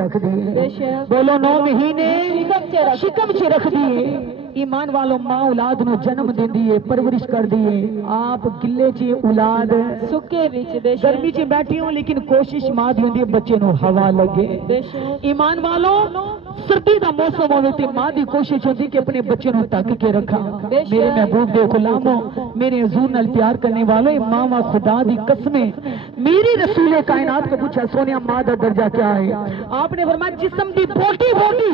رکھ دیے، بولو 9 مہینے شکم چ رکھ دیے۔ ایمان والو ماں اولاد نو جنم دیندی ہے، پرورش کر دیے۔ آپ گلے چ اولاد سکے وچ گرمی چ بیٹھی ہوں، لیکن کوشش ماں دی ہوندی ہے بچے نو ہوا لگے۔ ایمان والو سردی دا موسم ہوے تے ماں دی کوشش ہوندی کہ اپنے بچے نو ٹک کے رکھا۔ میرے محبوب دے غلاموں، میرے حضور نال پیار کرنے والوں، ماں خدا دی قسمیں، میری رسول کائنات کو پوچھا سونیا ماں دا درجہ کیا ہے؟ آپ نے فرمایا جسم دی بوٹی بوٹی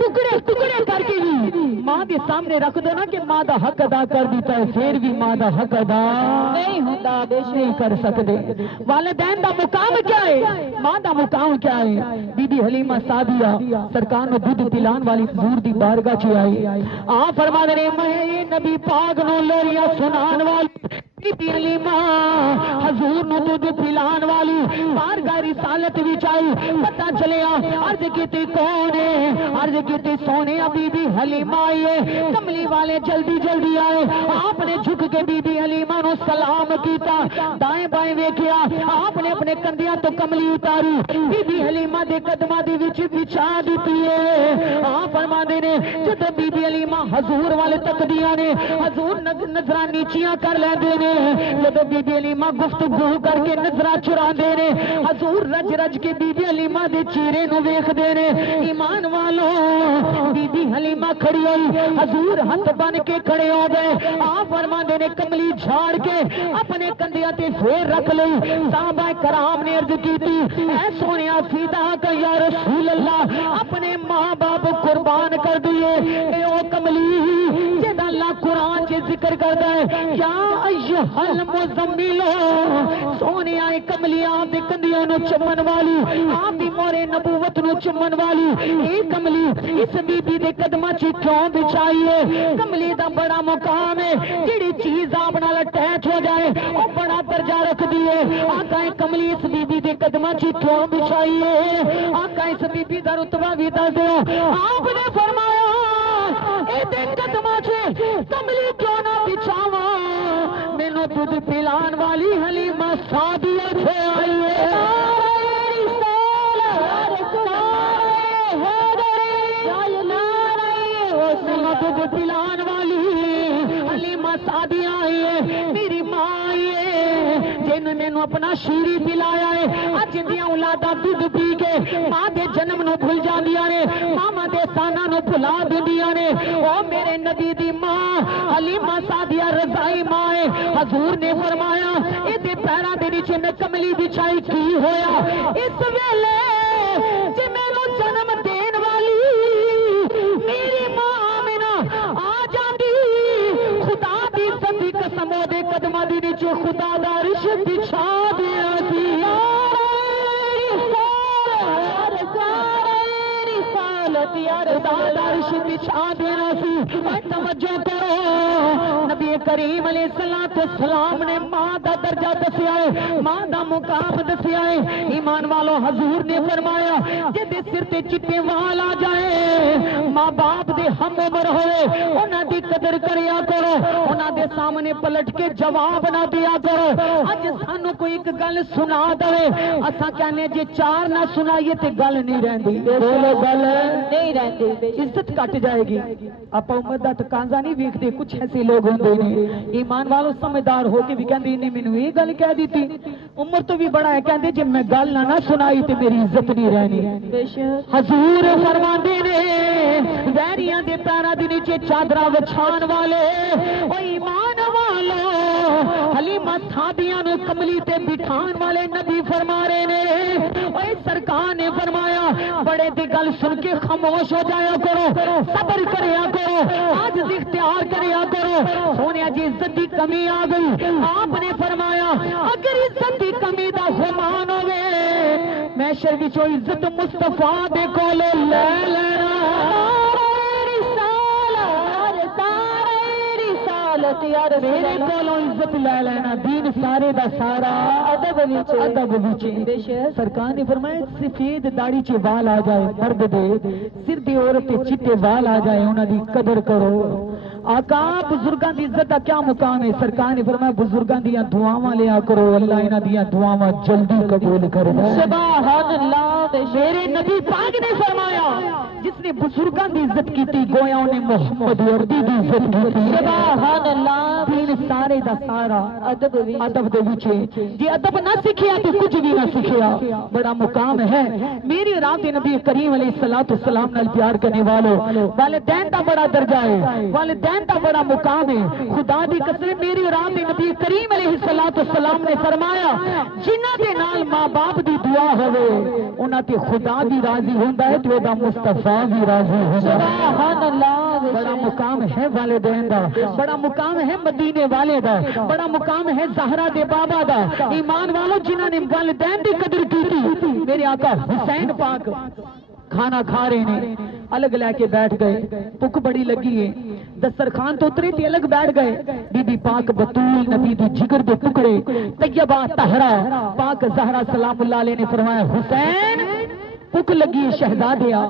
ٹکڑے ٹکڑے کر کے بھی ماں کے سامنے رکھ دو نا کہ ماں دا حق ادا کر دیتا ہے، پھر بھی ماں دا حق ادا نہیں ہوتا، نہیں کر سکتے۔ والدین دا مقام کیا ہے؟ ماں دا مقام کیا ہے؟ بی بی حلیمہ سعدیہ سرکار نو دودھ پلان والی حضور دی بارگاہ چ آئی۔ آپ فرما دے میں نبی پاک نو لوریاں سنان والی بی بی حلیمہ حضور نو دودھ پلان والی بارگاہ رسالت وچ آئی۔ پتہ چلیا عرض کیتی کون ہے؟ عرض کیتی سونے بی بی حلیمہ آئی ہے۔ کملی والے جلدی جلدی آئے، آپ نے جھک کے بی بی حلیمہ نو سلام کیتا، دائیں بائیں ویکھیا، آپ نے اپنے کندھیاں تو کملی اتاری بی بی حلیمہ دے قدماں دے وچ بچھا دتی ہے۔ آپ فرماندے نے جدوں بی بی حلیمہ حضور والے تکدیاں نے، حضور نظراں نیچیاں کر لیندے نے، جدوں بی بی حلیمہ گفتگو کر کے نظراں چراندے نے، حضور رج رج کے بی بی حلیمہ دے چہرے نو ویکھدے نے۔ ایمان والو بی بی حلیمہ کھڑی ہوئی، حضور ہاتھ بن کے کھڑے ہو گئے۔ آپ فرماندے نے کملی جھاڑ کے اپنے کندھیاں تے پھیر رکھ لئی۔ صحابہ کرام نے عرض کیتی اے سونیا فدا کا یا رسول اللہ، اپنے ماں باپ قربان کر دیے۔ اے او کملی جدا اللہ قرآن چ ذکر کردا ہے یا ایھا المزمل، سونیا کملی آپ دے کندھیاں نو چمن والی، آپ دی مورے نبوت نو چمن والی اے کملی اس بی بی دے قدماں چ کیوں بچائیے؟ کملی دا بڑا مقام ہے، جڑی چیز آپ نال اٹیچ ہو جائے او بڑا درجہ رکھ دیے۔ آقا کملی اس بی بی دے قدماں چ کیوں بچائیے؟ آقا اس بی بی دا رتبہ بھی دس دیو۔ آپ نے فرمایا اے دے قدماں چ کملی کیوں نہ بچاواں، مینوں دودھ پلان والی حلیمہ سعدیہ سے آئی ہے۔ دودھ پلان والی حلیمہ سعدیہ آئی ہے، میری ماں آئی ہے جن مینوں اپنا شیری پلایا ہے۔ اج دیاں اولاداں دودھ پی کے ماں دے جنم نو بھول جاندیاں نے، ماما دے سانا نو بھلا دیندیاں نے۔ او میرے نبی دی ماں حلیمہ سعدیہ رضائی ماں ہے۔ حضور نے فرمایا اے دے پیراں دے نیچے میں کملی بچھائی کی ہویا؟ اس ویلے جے مینوں جنم دین والی میری ماں آ جاندی، خدا دی سندی قسم دے قدماں دی نیچے خدا دا عرش بچھا دیا سی۔ خدا دا عرش بچھا دینا سی۔ توجہ کرو، نبی کریم علیہ السلام نے ماں دا درجہ دسیا ہے، ماں دا مقام دسیا ہے۔ ایمان والو حضور نے فرمایا جدے سر تے چٹے وال آ جائے، ماں باپ دے ہم عمر ہوئے، انہاں دی قدر کریا کرو، انہاں دے سامنے پلٹ کے جواب نہ دیا کرو۔ اج سانو کوئی ایک گل سنا دے، اساں کہنے جے 4 نہ سنائیے تے گل نہیں رہندی، بولو گل نہیں رہندی، عزت کٹ جائے گی۔ آپ امت دا تقاضا نہیں ویکھدے، کچھ ایسے لوگ ہوندے نے ایمان والو سمجھدار ہو کے بھی کہندے نے مینوں یہ گل کہہ دیتی، عمر تو بھی بڑا ہے، کہندے جے میں گل نہ سنائی تے میری عزت نہیں رہنی۔ حضور فرماندے نے ویریاں دے پیراں دے نیچے چادراں وچھان والے او ایمان والو حلیمہ سعدیہ نو کملی تے بٹھان والے نبی فرما رہے نے۔ اوے سرکار نے فرمایا بڑے دی گل سن کے خاموش ہو جایا کرو، صبر کریا کرو، عاجز اختیار کریا کرو۔ سونیا جی عزت دی کمی آ گئی، آپ نے فرمایا اگر عزت دی کمی دا گمان ہوے محشر وچوں عزت مصطفیٰ دے کولوں لے لینا۔ میرے کولوں عزت لے لینا، دین سارے دا سارا ادب وچ۔ سرکار نے فرمایا سفید داڑھی چ وال آ جائے مرد دے، سر دی عورت تے چٹے وال آ جائے، انہاں دی قدر کرو۔ آقا بزرگاں دی عزت دا کیا مقام ہے؟ سرکار نے فرمایا بزرگاں دیاں دعاواں لیا کرو، اللہ انہاں دیاں دعاواں جلدی قبول کردا ہے۔ سبحان اللہ۔ میرے نبی پاک نے فرمایا جس نے بزرگاں دی عزت کیتی گویا انہیں محمد عربی دی عزت کیتی سبحان اللہ دین سارے دا سارا ادب ادب دے وچ جی ادب نہ سیکھیا تو کچھ بھی نہ سیکھیا بڑا مقام ہے میری رات نبی کریم علیہ الصلوۃ والسلام نال پیار کرنے والوں والدین دا بڑا درجہ ہے والدین دا بڑا مقام ہے خدا دی قسم میری رات نبی کریم علیہ الصلوۃ والسلام نے فرمایا جنہاں دے نال ماں باپ دی دعا ہوے انہاں تے خدا بھی راضی ہوندا ہے تے دا مصطفی بھی راضی ہوندا ہے سبحان اللہ بڑا مقام ہے والدین دا بڑا مقام ہے مدینے والے دا بڑا مقام ہے زہرا دے بابا دا ایمان والوں جنہاں نے والدین دی قدر کی تھی میرے آقا حسین پاک کھانا کھا رہے ہیں الگ لے کے بیٹھ گئے بھوک بڑی لگی ہے دسترخوان تو اترے تھے الگ بیٹھ گئے بی بی پاک بطول نبی دی جگر دے ٹکڑے طیبہ طہرا پاک زہرا سلام اللہ علیہ نے فرمایا حسین بھوک لگی ہے شہزادیا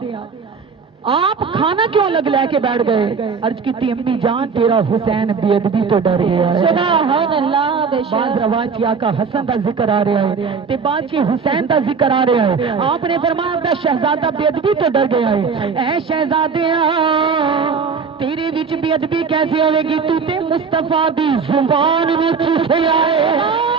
آپ کھانا کیوں الگ لے کے بیٹھ گئے عرض کی تھی امی جان تیرا حسین بے ادبی تو ڈر گیا ہے سبحان اللہ بعض روایت کی آقا حسن دا ذکر آ رہا ہے تے بعض کی حسین دا ذکر آ رہا ہے آپ نے فرمایا اپنا شہزادہ بے ادبی تو ڈر گیا ہے اے شہزادیاں تیرے وچ بے ادبی کیسے ہوے گی تو تے مصطفیٰ دی زبان وچ سے آئے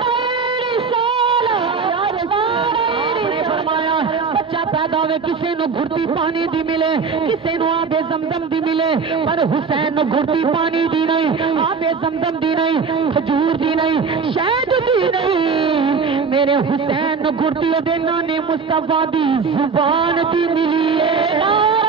پیدا ہوئے کسی نو گھڑتی پانی دی ملے کسی نو آبے زمزم دی ملے پر حسین نو گھڑتی پانی دی نہیں آبے زمزم دی نہیں کھجور دی نہیں شہد دی نہیں میرے حسین نو گھڑتی دے نانے مصطفیٰ دی زبان دی ملی ہے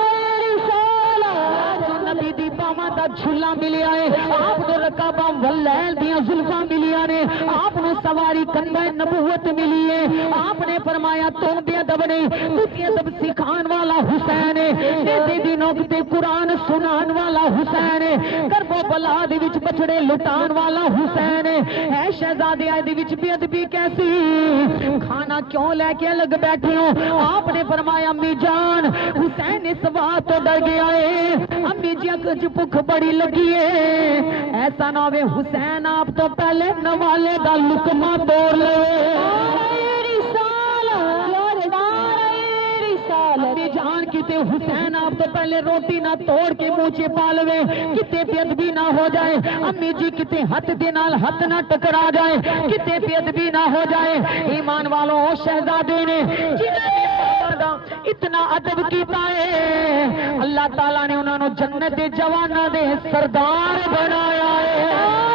نبی دی باواں دا جھولا ملیا ہے آپ نو رکاباں واللیل دیاں زلفاں ملیاں نے آپ نو سواری کنبہ نبوت ملی ہے آپ نے فرمایا تو بے ادب نہیں تو بے ادب سکھان والا حسین ہے نیزے دی نوک تے قرآن سنان والا حسین ہے کرب و بلا دے وچ بچڑے لٹان والا حسین ہے اے شہزادے دے وچ بے ادبی کیسی کھانا کیوں لے کے الگ بیٹھے ہو آپ نے فرمایا امی جان حسین اس بات تو ڈر گیا ہے امی جی کچھ بھوک بڑی لگی ہے ایسا نہ ہوئے حسین آپ تو پہلے نوالے دا لقمہ توڑ لے امی جان کتے حسین آپ تو پہلے روٹی نہ توڑ کے منہ چے پالوے کتے بے ادبی نہ ہو جائے امی جی کتے ہاتھ دے نال ہاتھ نہ ٹکرا جائے کتے بے ادبی نہ ہو جائے ایمان والوں شہزادے نے اتنا ادب کیتا ہے اللہ تعالیٰ نے انہوں نے جنت جوانہ دے سردار بنایا ہے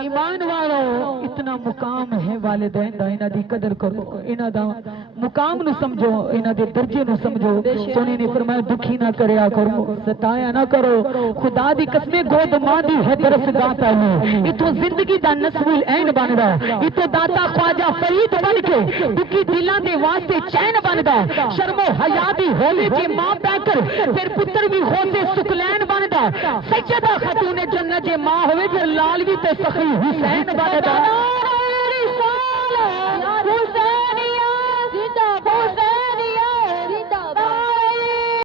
ایمان والوں اتنا مقام ہے والدین دا انہاں دی قدر کرو انہاں دا مقام نو سمجھو انہاں دے درجے نو سمجھو سونے نے فرمایا دکھی نہ کریا کرو ستایا نہ کرو خدا دی قسم گود ماں دی ہے درسگاہ پہلو اتو زندگی دا نصب العین بندا اتو داتا خواجہ فرید بن کے دکھی دلاں دے واسطے چین بندا شرم و حیا دی ہولی جی ماں پہ کر پھر پتر بھی ہوتے سکلین بندا سجدہ خاتون جنت جے ماں ہوئے پھر لال بھی تے سخی حسین بندا